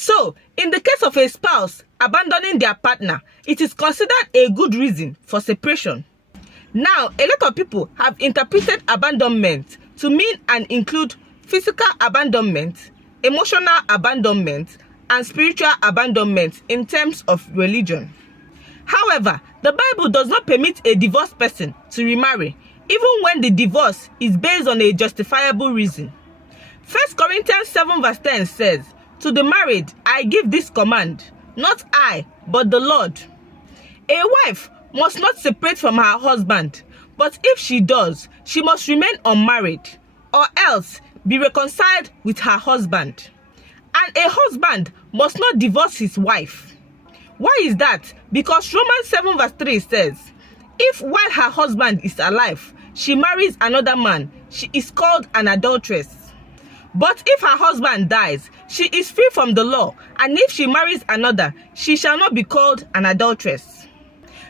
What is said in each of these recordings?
So, in the case of a spouse abandoning their partner, it is considered a good reason for separation. Now, a lot of people have interpreted abandonment to mean and include physical abandonment, emotional abandonment, and spiritual abandonment in terms of religion. However, the Bible does not permit a divorced person to remarry, even when the divorce is based on a justifiable reason. 1 Corinthians 7 verse 10 says, "To the married I give this command, not I, but the Lord." A wife must not separate from her husband, but if she does, she must remain unmarried, or else be reconciled with her husband. And a husband must not divorce his wife. Why is that? Because Romans 7 verse 3 says, "If while her husband is alive, she marries another man, she is called an adulteress. But if her husband dies, she is free from the law, and if she marries another, she shall not be called an adulteress."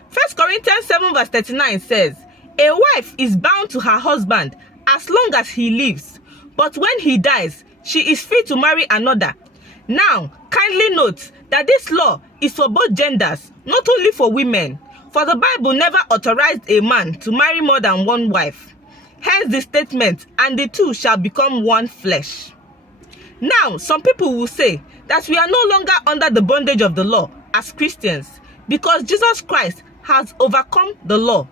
1 Corinthians 7 verse 39 says, "A wife is bound to her husband as long as he lives, but when he dies, she is free to marry another." Now, kindly note that this law is for both genders, not only for women, for the Bible never authorized a man to marry more than one wife. Hence the statement, "and the two shall become one flesh." Now, some people will say that we are no longer under the bondage of the law as Christians because Jesus Christ has overcome the law.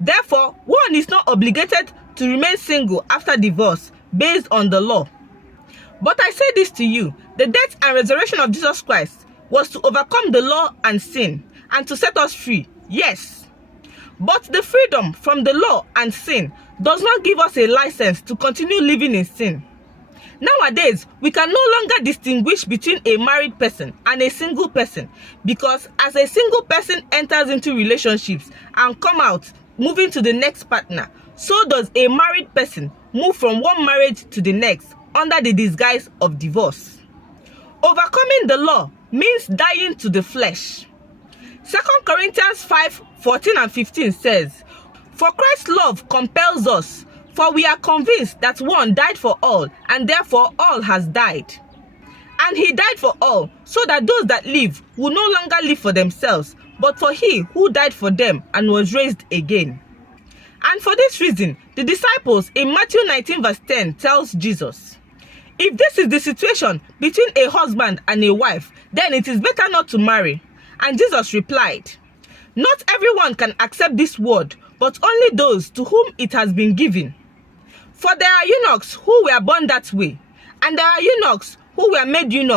Therefore, one is not obligated to remain single after divorce based on the law. But I say this to you, the death and resurrection of Jesus Christ was to overcome the law and sin and to set us free, yes. But the freedom from the law and sin does not give us a license to continue living in sin. Nowadays, we can no longer distinguish between a married person and a single person because as a single person enters into relationships and come out, moving to the next partner, so does a married person move from one marriage to the next under the disguise of divorce. Overcoming the law means dying to the flesh. 2 Corinthians 5:14 and 15 says, "For Christ's love compels us, for we are convinced that one died for all, and therefore all has died. And he died for all, so that those that live will no longer live for themselves, but for he who died for them and was raised again." And for this reason, the disciples in Matthew 19 verse 10 tells Jesus, "If this is the situation between a husband and a wife, then it is better not to marry." And Jesus replied, "Not everyone can accept this word, but only those to whom it has been given. For there are eunuchs who were born that way, and there are eunuchs who were made eunuchs."